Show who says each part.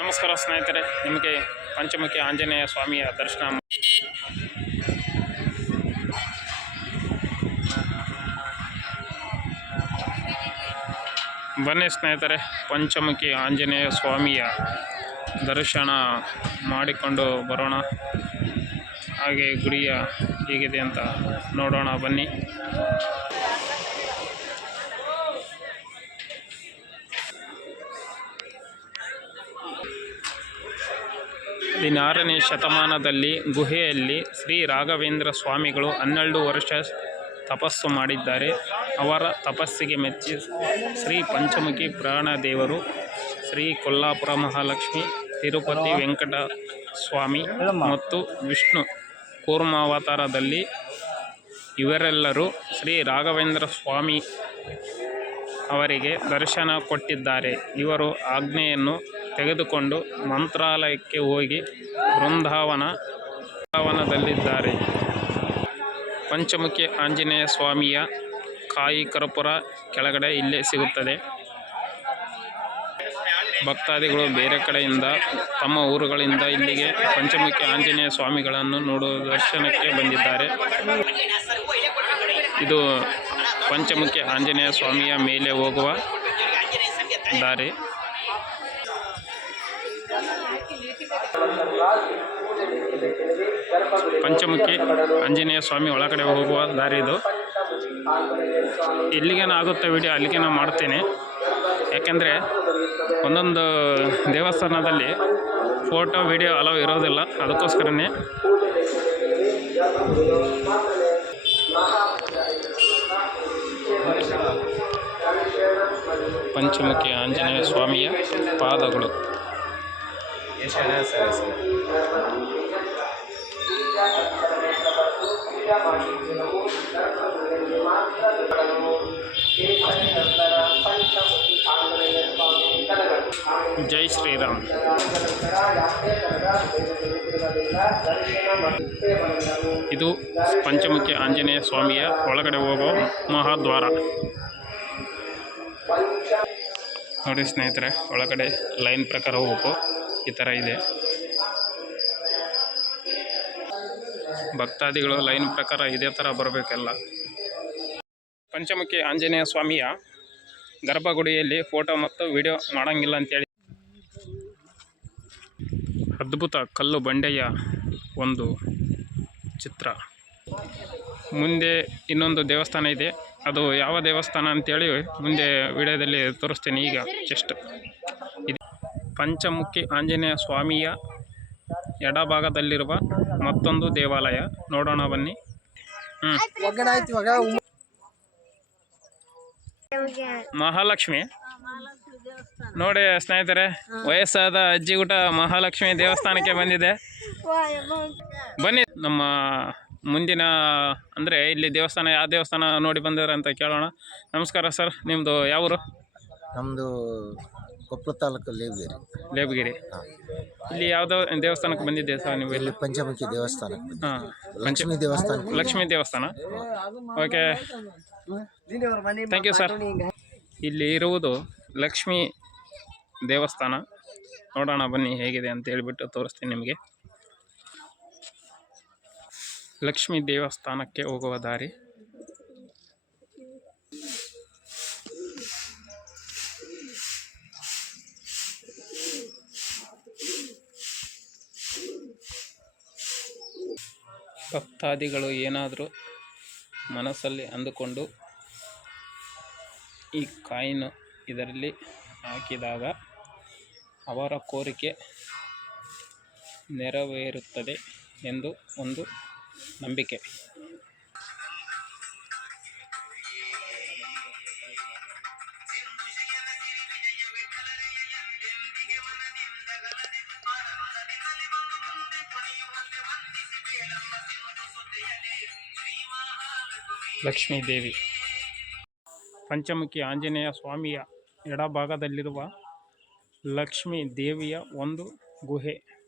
Speaker 1: ನಮಸ್ಕಾರ ಸ್ನೇಹಿತರೆ, ನಿಮಗೆ ಪಂಚಮುಖಿ ಆಂಜನೇಯ ಸ್ವಾಮಿಯ ದರ್ಶನ ಬನ್ನಿ ಸ್ನೇಹಿತರೆ, ಪಂಚಮುಖಿ ಆಂಜನೇಯ ಸ್ವಾಮಿಯ ದರ್ಶನ ಮಾಡಿಕೊಂಡು ಬರೋಣ. ಹಾಗೆ ಗುಡಿಯ ಹೇಗಿದೆ ಅಂತ ನೋಡೋಣ, ಬನ್ನಿ. ಹದಿನಾರನೇ ಶತಮಾನದಲ್ಲಿ ಗುಹೆಯಲ್ಲಿ ಶ್ರೀ ರಾಘವೇಂದ್ರ ಸ್ವಾಮಿಗಳು ಹನ್ನೆರಡು ವರ್ಷ ತಪಸ್ಸು ಮಾಡಿದ್ದಾರೆ. ಅವರ ತಪಸ್ಸಿಗೆ ಮೆಚ್ಚಿ ಶ್ರೀ ಪಂಚಮುಖಿ ಪ್ರಾಣದೇವರು ಶ್ರೀ ಕೊಲ್ಲಾಪುರ ಮಹಾಲಕ್ಷ್ಮಿ, ತಿರುಪತಿ ವೆಂಕಟ ಸ್ವಾಮಿ ಮತ್ತು ವಿಷ್ಣು ಕೂರ್ಮಾವತಾರದಲ್ಲಿ ಇವರೆಲ್ಲರೂ ಶ್ರೀ ರಾಘವೇಂದ್ರ ಸ್ವಾಮಿ ಅವರಿಗೆ ದರ್ಶನ ಕೊಟ್ಟಿದ್ದಾರೆ. ಇವರು ಆಜ್ಞೆಯನ್ನು ತೆಗೆದುಕೊಂಡು ಮಂತ್ರಾಲಯಕ್ಕೆ ಹೋಗಿ ಬೃಂದಾವನ ಬೃಂದಾವನದಲ್ಲಿದ್ದಾರೆ ಪಂಚಮುಖಿ ಆಂಜನೇಯ ಸ್ವಾಮಿಯ ಕಾಯಿ ಕರ್ಪೂರ ಕೆಳಗಡೆ ಇಲ್ಲೇ ಸಿಗುತ್ತದೆ. ಭಕ್ತಾದಿಗಳು ಬೇರೆ ಕಡೆಯಿಂದ ತಮ್ಮ ಊರುಗಳಿಂದ ಇಲ್ಲಿಗೆ ಪಂಚಮುಖಿ ಆಂಜನೇಯ ಸ್ವಾಮಿಗಳನ್ನು ನೋಡುವ ದರ್ಶನಕ್ಕೆ ಬಂದಿದ್ದಾರೆ. ಇದು ಪಂಚಮುಖಿ ಆಂಜನೇಯ ಸ್ವಾಮಿಯ ಮೇಲೆ ಹೋಗುವ ದಾರಿ. ಪಂಚಮುಖಿ ಆಂಜನೇಯ ಸ್ವಾಮಿ ಒಳಗಡೆ ಹೋಗುವ ದಾರಿ ಇದು. ಇಲ್ಲಿಗೇನು ಆಗುತ್ತೆ ವಿಡಿಯೋ ಅಲ್ಲಿಗೆ ನಾನು ಮಾಡ್ತೇನೆ. ಯಾಕೆಂದರೆ ಒಂದೊಂದು ದೇವಸ್ಥಾನದಲ್ಲಿ ಫೋಟೋ, ವಿಡಿಯೋ ಅಲೋ ಇರೋದಿಲ್ಲ. ಅದಕ್ಕೋಸ್ಕರನೇ ಪಂಚಮುಖಿ ಆಂಜನೇಯ ಸ್ವಾಮಿಯ ಪಾದಗಳು. ಜೈ ಶ್ರೀರಾಮ್ ಇದು ಪಂಚಮುಖಿ ಆಂಜನೇಯ ಸ್ವಾಮಿಯ ಒಳಗಡೆ ಹೋಗೋ ಮಹಾದ್ವಾರ. ನೋಡಿ ಸ್ನೇಹಿತರೆ ಒಳಗಡೆ ಲೈನ್ ಪ್ರಕಾರ ಹೋಗಬೇಕು. ಈ ಥರ ಇದೆ. ಭಕ್ತಾದಿಗಳು ಲೈನ್ ಪ್ರಕಾರ ಇದೇ ಥರ ಬರಬೇಕೆಲ್ಲ. ಪಂಚಮುಖಿ ಆಂಜನೇಯ ಸ್ವಾಮಿಯ ಗರ್ಭಗುಡಿಯಲ್ಲಿ ಫೋಟೋ ಮತ್ತು ವಿಡಿಯೋ ಮಾಡೋಂಗಿಲ್ಲ ಅಂತೇಳಿ. ಅದ್ಭುತ ಕಲ್ಲು ಬಂಡೆಯ ಒಂದು ಚಿತ್ರ. ಮುಂದೆ ಇನ್ನೊಂದು ದೇವಸ್ಥಾನ ಇದೆ. ಅದು ಯಾವ ದೇವಸ್ಥಾನ ಅಂತೇಳಿ ಮುಂದೆ ವಿಡಿಯೋದಲ್ಲಿ ತೋರಿಸ್ತೀನಿ ಈಗ ಜಸ್ಟ್ ಪಂಚಮುಖಿ ಆಂಜನೇಯ ಸ್ವಾಮಿಯ ಎಡಭಾಗದಲ್ಲಿರುವ ಮತ್ತೊಂದು ದೇವಾಲಯ. ನೋಡೋಣ, ಬನ್ನಿ. ಹ್ಞೂ ಮಹಾಲಕ್ಷ್ಮಿ. ನೋಡಿ ಸ್ನೇಹಿತರೆ, ವಯಸ್ಸಾದ ಅಜ್ಜಿ ಊಟ ಮಹಾಲಕ್ಷ್ಮಿ ದೇವಸ್ಥಾನಕ್ಕೆ ಬಂದಿದೆ. ಬನ್ನಿ, ನಮ್ಮ ಮುಂದಿನ, ಅಂದರೆ ಇಲ್ಲಿ ದೇವಸ್ಥಾನ, ಯಾವ ದೇವಸ್ಥಾನ ನೋಡಿ ಬಂದಿರ ಅಂತ ಕೇಳೋಣ. ನಮಸ್ಕಾರ ಸರ್ ನಿಮ್ಮದು ಯಾವೂರು?
Speaker 2: ನಮ್ದು ಕೊಪ್ಪಳ ತಾಲೂಕು ಲೇಬಗಿರಿ.
Speaker 1: ಲೇಬಗಿರಿ. ಇಲ್ಲಿ ಯಾವುದೋ ದೇವಸ್ಥಾನಕ್ಕೆ ಬಂದಿದ್ದೆ ಸರ್ ನೀವು ಇಲ್ಲಿ?
Speaker 2: ಇಲ್ಲಿ ಪಂಚಮುಖಿ ದೇವಸ್ಥಾನ
Speaker 1: ಹಾಂ
Speaker 2: ಲಕ್ಷ್ಮೀ ದೇವಸ್ಥಾನ
Speaker 1: ಲಕ್ಷ್ಮೀ ದೇವಸ್ಥಾನ. ಓಕೆ. ಥ್ಯಾಂಕ್ ಯು ಸರ್ ಇಲ್ಲಿ ಇರುವುದು ಲಕ್ಷ್ಮೀ ದೇವಸ್ಥಾನ. ನೋಡೋಣ ಬನ್ನಿ ಹೇಗಿದೆ ಅಂತ ಹೇಳಿಬಿಟ್ಟು ತೋರಿಸ್ತೀನಿ ನಿಮಗೆ. ಲಕ್ಷ್ಮೀ ದೇವಸ್ಥಾನಕ್ಕೆ ಹೋಗುವ ದಾರಿ. ಭಕ್ತಾದಿಗಳು ಏನಾದರೂ ಮನಸ್ಸಲ್ಲಿ ಅಂದುಕೊಂಡು ಈ ಕಾಯಿನು ಇದರಲ್ಲಿ ಹಾಕಿದಾಗ ಅವರ ಕೋರಿಕೆ ನೆರವೇರುತ್ತದೆ ಎಂದು ಒಂದು ನಂಬಿಕೆ. ಲಕ್ಷ್ಮೀ ದೇವಿ. ಪಂಚಮುಖಿ ಆಂಜನೇಯ ಸ್ವಾಮಿಯ ಎಡಭಾಗದಲ್ಲಿರುವ ಲಕ್ಷ್ಮೀ ದೇವಿಯ ಒಂದು ಗುಹೆ.